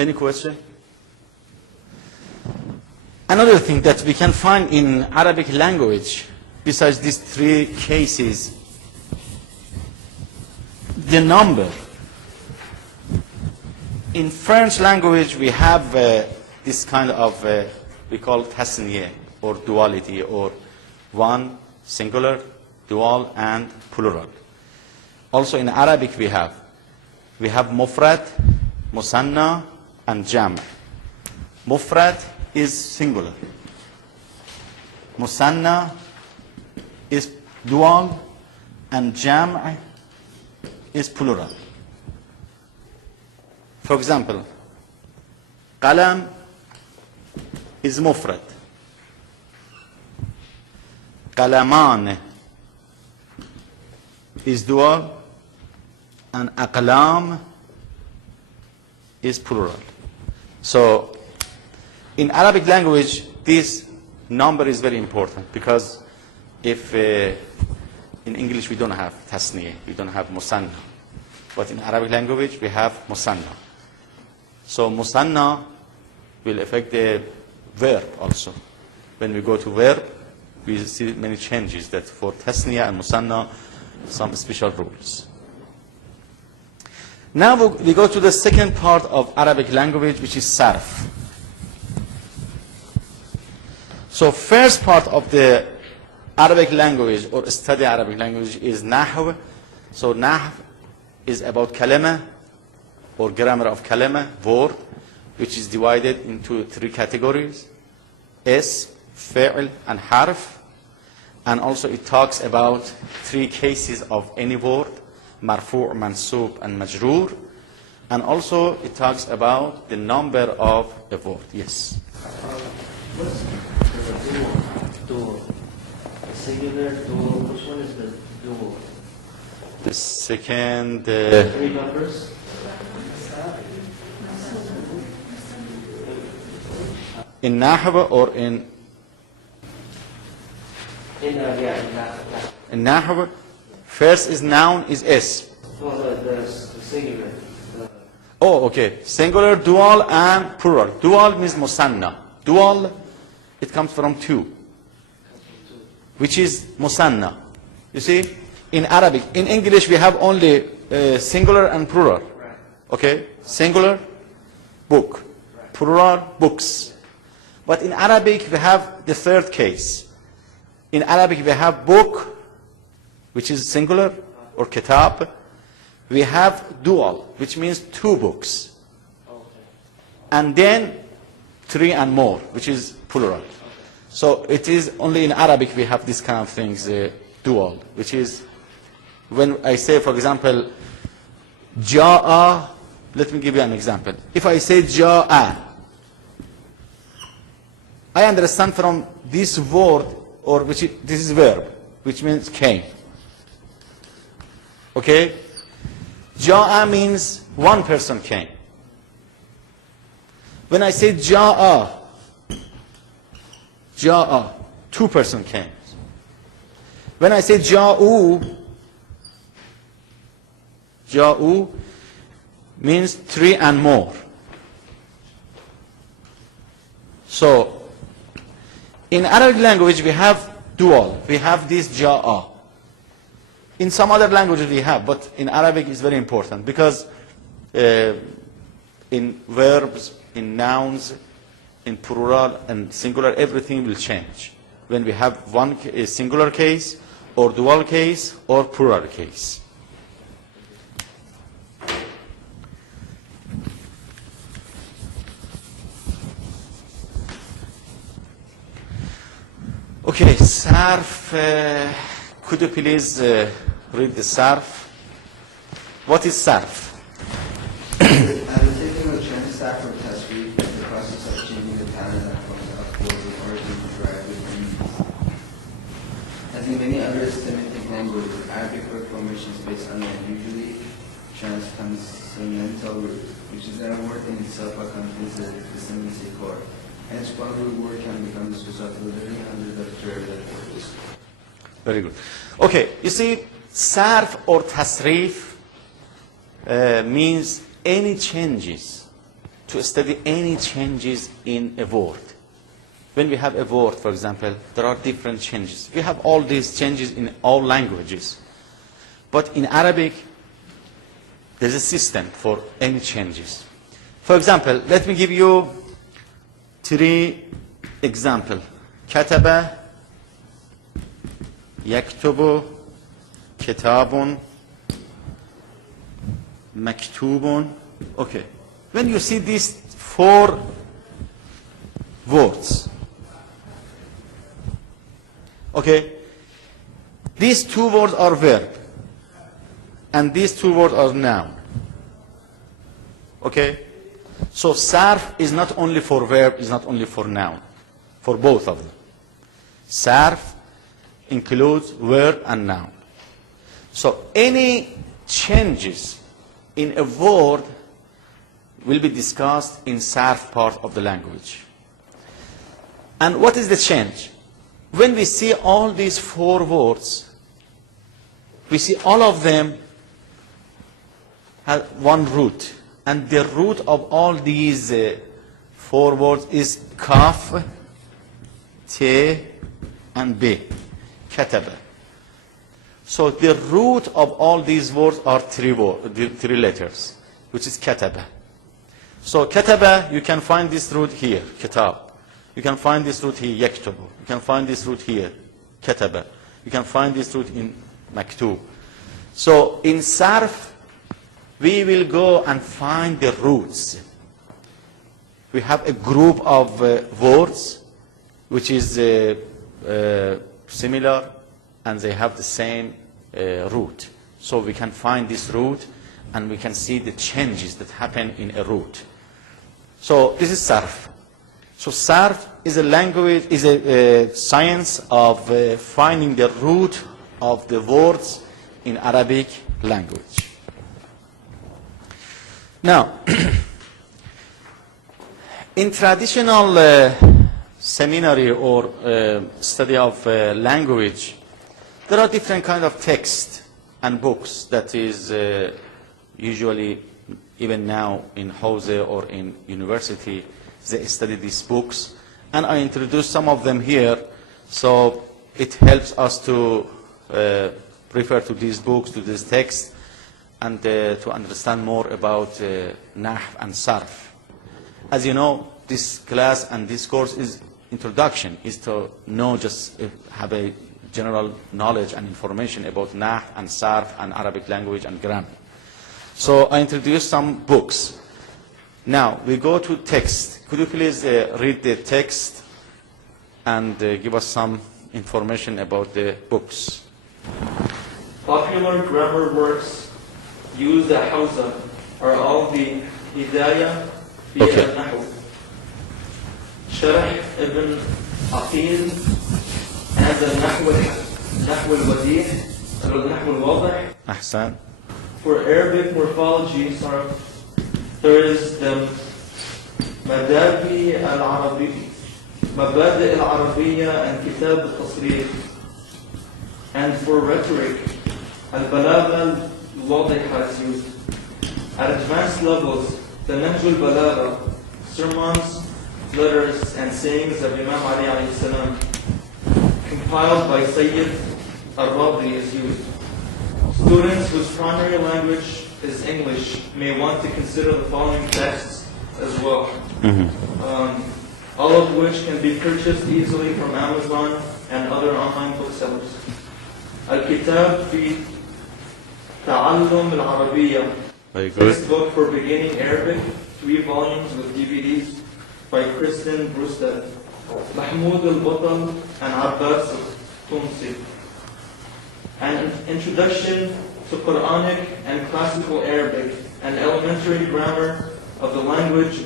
Any question? Another thing that we can find in Arabic language, besides these three cases, the number. In French language, we have this kind of, we call tasniye, or duality, or one, singular, dual, and plural. Also in Arabic we have mufrad, musanna, and jam'. Mufrad is singular. Musanna is dual, and jam' is plural. For example, qalam is mufrad. Qalaman is dual, and aqlam is plural. So in Arabic language, this number is very important, because if in English we don't have tasniya, we don't have musanna, but in Arabic language we have musanna. So musanna will affect the verb also. When we go to verb, we see many changes, that for tasniya and musanna, some special rules. Now we go to the second part of Arabic language, which is sarf. So first part of the Arabic language, or study Arabic language, is nahw. So nahw is about kalima, or grammar of kalima, word, which is divided into three categories: ism, fi'l, and harf. And also it talks about three cases of any word: marfu', mansub, and majroor. And also it talks about the number of a word. Yes? What's the dual? The singular, dual, which one is the dual? The second... Three numbers? In nahw or in... In nahw. In nahw, first is noun, is ism. No, the singular. Oh, okay. Singular, dual, and plural. Dual means musanna. Dual, it comes from two, which is musanna. You see, in Arabic, in English we have only singular and plural. Okay, singular, book, plural, books. But in Arabic we have the third case. In Arabic we have book, which is singular, or kitab. We have dual, which means two books. And then three and more, which is plural. So it is only in Arabic we have this kind of things, dual, which is, when I say, for example, ja'a, let me give you an example. If I say ja'a, I understand from this word, or this is verb, which means came. Okay? Ja'a means one person came. When I say ja'a, two person came. When I say ja'u means three and more. So in Arabic language we have dual, we have this ja'a. In some other languages we have, but in Arabic it's very important, because in verbs, in nouns, in plural and singular, everything will change when we have a singular case, or dual case, or plural case. Okay, sarf. Could you please read the sarf? What is sarf? The taking of transact or tasrif is the process of changing the pattern that comes upward in order to derive the meanings. As in many other Semitic languages, Arabic word formation is based on an usually transconsonantal root, which is that a word in itself accompanies the descendancy core. Hence, one root word can become the source of literally hundreds of derivatives. Very good. Okay, you see, sarf or tasrif means any changes to study any changes in a word. When we have a word, for example, there are different changes. We have all these changes in all languages. But in Arabic, there's a system for any changes. For example, let me give you 3 examples. كتب, يكتب, كتاب, مكتوب. Okay. When you see these 4 words, okay, these 2 words are verb, and these 2 words are noun. Okay? So sarf is not only for verb, is not only for noun, for both of them. Sarf includes verb and noun. So any changes in a word will be discussed in sarf part of the language. And what is the change? When we see all these 4 words, we see all of them have one root. And the root of all these 4 words is kaf, te, and be. Kataba. So the root of all these words are 3 letters, which is kataba. So kataba, you can find this root here, kitab. You can find this root here, yaktubu. You can find this root here, kataba. You can find this root in maktub. So in sarf, we will go and find the roots. We have a group of words which is similar, and they have the same root. So we can find this root, and we can see the changes that happen in a root. So this is sarf. So sarf is a language, is a science of finding the root of the words in Arabic language. Now, in traditional seminary or study of language, there are different kind of texts and books that is usually, even now in Hause or in university, they study these books. And I introduce some of them here, so it helps us to refer to these books, to these texts, and to understand more about Nahw and Sarf. As you know, this class and this course is introduction, is to know, just have a general knowledge and information about Nahw and Sarf and Arabic language and grammar. So I introduced some books. Now we go to text. Could you please read the text and give us some information about the books? Popular grammar works used at Hausa are all the Hidayah fi al-Nahw, Sharh ibn Aqil, and the Nahw al-Wadih, or Nahw al-Wadih. Ahsan. For Arabic morphology, there is the Mabadi al-Arabiyya and Kitab al-Tasrif. And for rhetoric, al-Balagha al-Wadihah is used. At advanced levels, the Nahj al-Balagha, sermons, letters, and sayings of Imam Ali alayhi salam, compiled by Sayyid al-Rabri, is used. Students whose primary language is English may want to consider the following texts as well, all of which can be purchased easily from Amazon and other online booksellers. Al-Kitab fi Ta'allum al-Arabiyya, textbook for beginning Arabic, 3 volumes with DVDs by Kristen Brustad, Mahmoud al-Batal, and Abbas al-Tunsi. An introduction to Quranic and classical Arabic and elementary grammar of the language